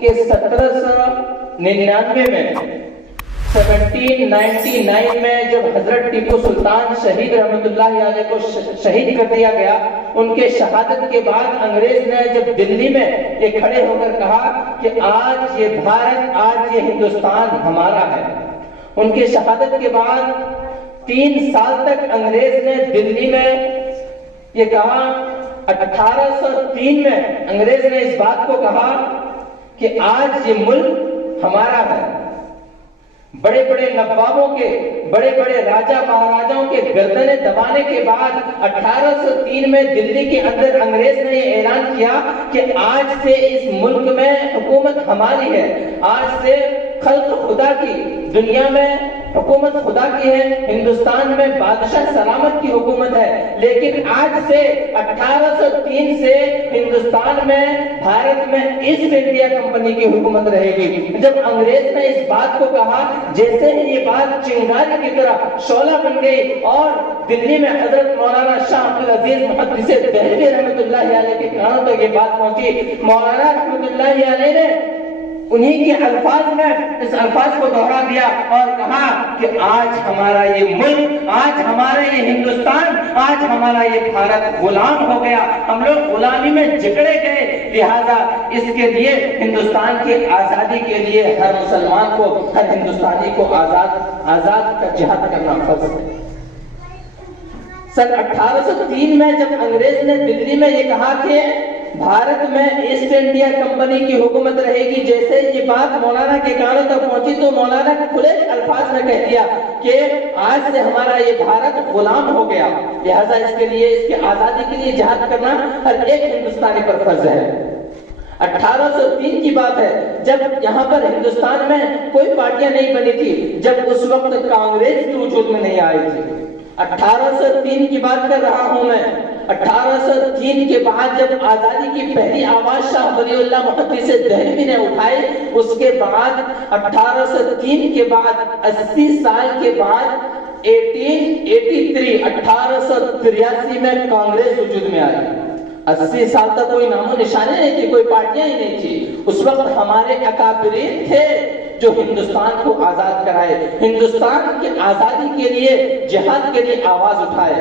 کہ 1799 میں 1799 میں جب حضرت ٹیپو سلطان شہید رحمت اللہ علیہ کو شہید کر دیا گیا، ان کے شہادت کے بعد انگریز نے جب دلی میں یہ کھڑے ہو کر کہا کہ آج یہ بھارت، آج یہ ہندوستان ہمارا ہے، ان کے شہادت کے بعد 3 سال تک انگریز نے دلی میں یہ کہا. 1803 میں انگریز نے اس بات کو کہا کہ آج یہ ملک ہمارا ہے. بڑے بڑے نوابوں کے، بڑے بڑے راجہ مہاراجاؤں کے گردنیں دبانے کے بعد 1803 میں دلی کے اندر انگریز نے یہ اعلان کیا کہ آج سے اس ملک میں حکومت ہماری ہے، آج سے خلق خدا کی، دنیا میں حکومت خدا کی ہے، ہندوستان میں بادشاہ سلامت کی حکومت ہے. لیکن آج سے 1803 سے ہندوستان میں، بھارت میں ایسٹ انڈیا کمپنی کی حکومت رہے گی. جب انگریز نے اس بات کو کہا، جیسے ہی یہ بات چنگاری کی طرح شعلہ بن گئی اور دلی میں حضرت مولانا شاہ عبدالعزیز محدث دہلوی رحمۃ اللہ علیہ کے کانوں تک یہ بات پہنچی. مولانا رحمۃ اللہ علیہ نے انہی کے الفاظ میں اس الفاظ کو دوہرا دیا اور کہا کہ آج ہمارا یہ ملک، آج ہمارا یہ ہندوستان، آج ہمارا یہ بھارت غلام ہو گیا، ہم لوگ غلامی میں جکڑے گئے. لہذا اس کے لیے ہندوستان کی آزادی کے لیے ہر مسلمان کو، ہر ہندوستانی کو آزاد کا جہاد کرنا فرض ہے. سن 1803 میں جب انگریز نے دلی میں یہ کہا کہ بھارت میں ایسٹ انڈیا کمپنی کی حکومت رہے گی، جیسے یہ بات مولانا کے کانوں تک پہنچی تو مولانا کھلے الفاظ میں کہہ دیا کہ آج سے ہمارا یہ بھارت غلام ہو گیا، لہذا اس کے لیے، اس کی آزادی کے لیے جہاد کرنا ہر ایک ہندوستانی پر فرض ہے. 1803 کی بات ہے جب یہاں پر ہندوستان میں کوئی پارٹیاں نہیں بنی تھی، جب اس وقت کانگریس بھی وجود میں نہیں آئی تھی. 1803 کی بات کر رہا ہوں میں. 1803 کے بعد جب آزادی کی پہلی آواز شاہ ولی اللہ محدث دہلوی نے اٹھائی، اس کے بعد 1803 کے بعد 80 سال کے بعد 1883 میں کانگریس وجود میں آئی. 80 سال تک کوئی نام و نشانی نہیں تھی، کوئی پارٹیاں ہی نہیں تھی. اس وقت ہمارے اکابرین تھے جو ہندوستان کو آزاد کرائے، ہندوستان کی آزادی کے لیے، جہاد کے لیے آواز اٹھائے.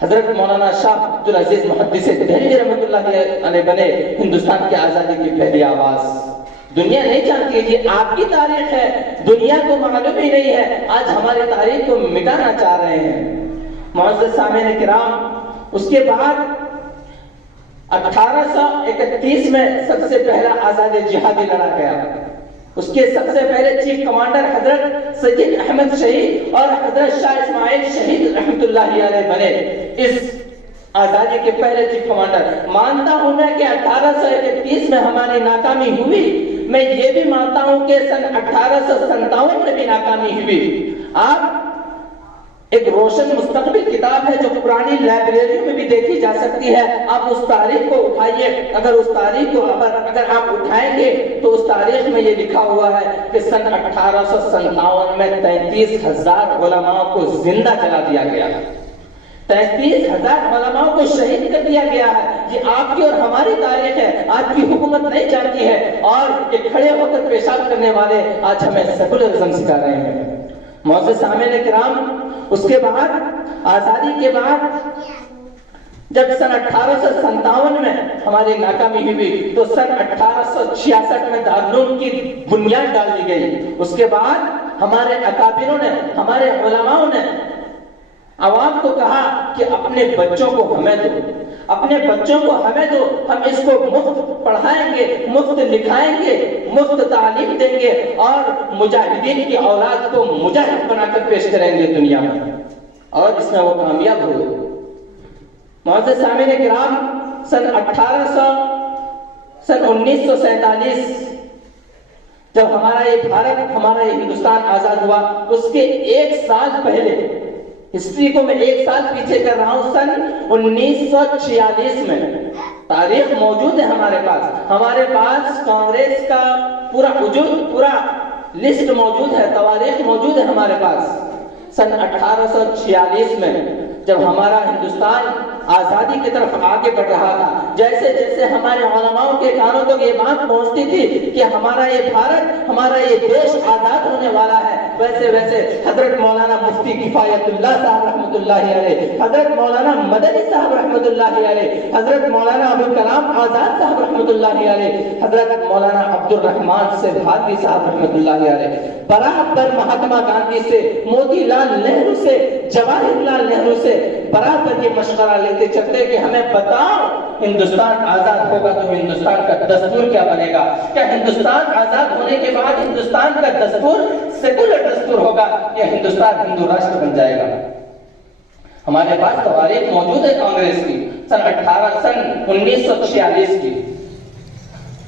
حضرت مولانا شاہ عبدالعزیز محدث دہلوی رحمۃ اللہ علیہ بنے ہندوستان کی آزادی کی پہلی آواز. دنیا نہیں جانتی، یہ آپ کی تاریخ ہے، دنیا کو معلوم ہی نہیں ہے. آج ہماری تاریخ کو مٹانا چاہ رہے ہیں. معزز سامعین کرام، اس کے بعد 1831 میں سب سے پہلا آزاد جہادی لڑا گیا. اس کے سب سے پہلے چیف کمانڈر حضرت سید احمد شہید اور حضرت شاہ اسماعیل شہید رحمت اللہ علیہ بنے اس آزادی کے پہلے چیف کمانڈر. مانتا ہوں میں کہ 1831 میں ہماری ناکامی ہوئی، میں یہ بھی مانتا ہوں کہ سن 1857 میں بھی ناکامی ہوئی. آپ ایک روشن مستقبل کتاب ہے جو پرانی لائبریریوں میں بھی دیکھی جا سکتی ہے. آپ اس تاریخ کو اٹھائیے، اگر اس تاریخ کو اگر آپ اٹھائیں گے تو اس تاریخ میں یہ لکھا ہوا ہے کہ سن 1857 میں 33,000 علماء کو زندہ جلا دیا گیا، 33,000 علماء کو شہید کر دیا گیا ہے. یہ آپ کی اور ہماری تاریخ ہے، آج کی حکومت نہیں جانتی ہے. اور یہ کھڑے ہو کر پیشاب کرنے والے آج ہمیں سیکولرزم سکھا رہے ہیں. معزز سامعین کرام، اس کے بعد آزادی کے بعد جب سن 1857 میں ہماری ناکامی ہوئی تو سن 1866 میں دارالعلوم کی بنیاد ڈال دی گئی. اس کے بعد ہمارے اکابروں نے، ہمارے علماؤں نے عوام کو کہا کہ اپنے بچوں کو ہمیں دو، اپنے بچوں کو ہمیں دو، ہم اس کو مفت پڑھائیں گے، مفت لکھائیں گے، مفت تعلیم دیں گے اور مجاہدین کی اولاد کو مجاہد بنا کر پیش کریں گے دنیا میں. اور اس میں وہ کامیاب ہوئے. معزز سامعین کرام، سن 1947 جب ہمارا یہ بھارت، ہمارا یہ ہندوستان آزاد ہوا، اس کے 1 سال پہلے، ہسٹری کو میں 1 سال پیچھے کر رہا ہوں، سن 1946 میں تاریخ موجود ہے ہمارے پاس کانگریس کا پورا وجود، پورا لسٹ موجود ہے، تواریخ موجود ہے ہمارے پاس. سن 1846 میں جب ہمارا ہندوستان آزادی کی طرف آگے بڑھ رہا تھا. جیسے جیسے ہمارے علماء کے کانوں تک یہ بات پہنچتی تھی کہ ہمارا یہ بھارت، ہمارا یہ دیش آزاد ہونے والا ہے، ویسے ویسے حضرت مولانا مفتی کفایت اللہ صاحب رحمۃ اللہ علیہ، حضرت مولانا مدنی صاحب رحمۃ اللہ علیہ، حضرت مولانا ابوالکلام آزاد صاحب رحمۃ اللہ علیہ، حضرت مولانا عبد الرحمان سبھاگی صاحب رحمۃ اللہ علیہ برابر مہاتما گاندھی سے، موتی لال نہرو سے، جواہر لال نہرو سے برابر یہ مشورہ لیتے چلتے کہ ہمیں بتاؤ ہندوستان آزاد ہوگا تو ہندوستان کا دستور کیا بنے گا؟ کیا ہندوستان آزاد ہونے کے بعد ہندوستان کا دستور سیکولر دستور ہوگا یا ہندوستان ہندو راشٹر بن جائے گا؟ ہمارے پاس تواریخ موجود ہے کانگریس کی سن 1946 کی.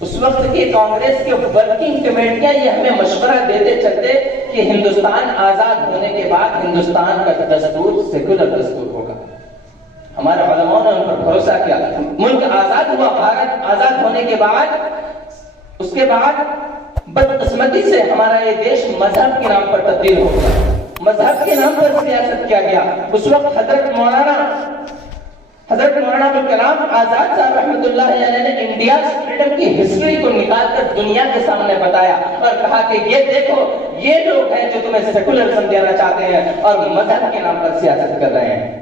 اس وقت کی کانگریس کے ورکنگ کمیٹیاں یہ ہمیں مشورہ دیتے چلتے کہ ہندوستان آزاد ہونے کے بعد ہندوستان کا دستور سیکولر دستور ہوگا. ہمارے علماء نے ان پر بھروسہ کیا. ملک آزاد ہوا، بھارت آزاد ہونے کے بعد اس کے بعد بدقسمتی سے ہمارا یہ دیش مذہب کے نام پر تبدیل ہو گیا، مذہب کے نام پر سیاست کیا گیا. اس وقت حضرت مولانا ابوالکلام آزاد صاحب رحمۃ اللہ علیہ نے انڈیا فریڈم کی ہسٹری کو نکال کر دنیا کے سامنے بتایا اور کہا کہ یہ دیکھو یہ لوگ ہیں جو تمہیں سیکولرزم دینا چاہتے ہیں اور مذہب کے نام پر سیاست کر رہے ہیں.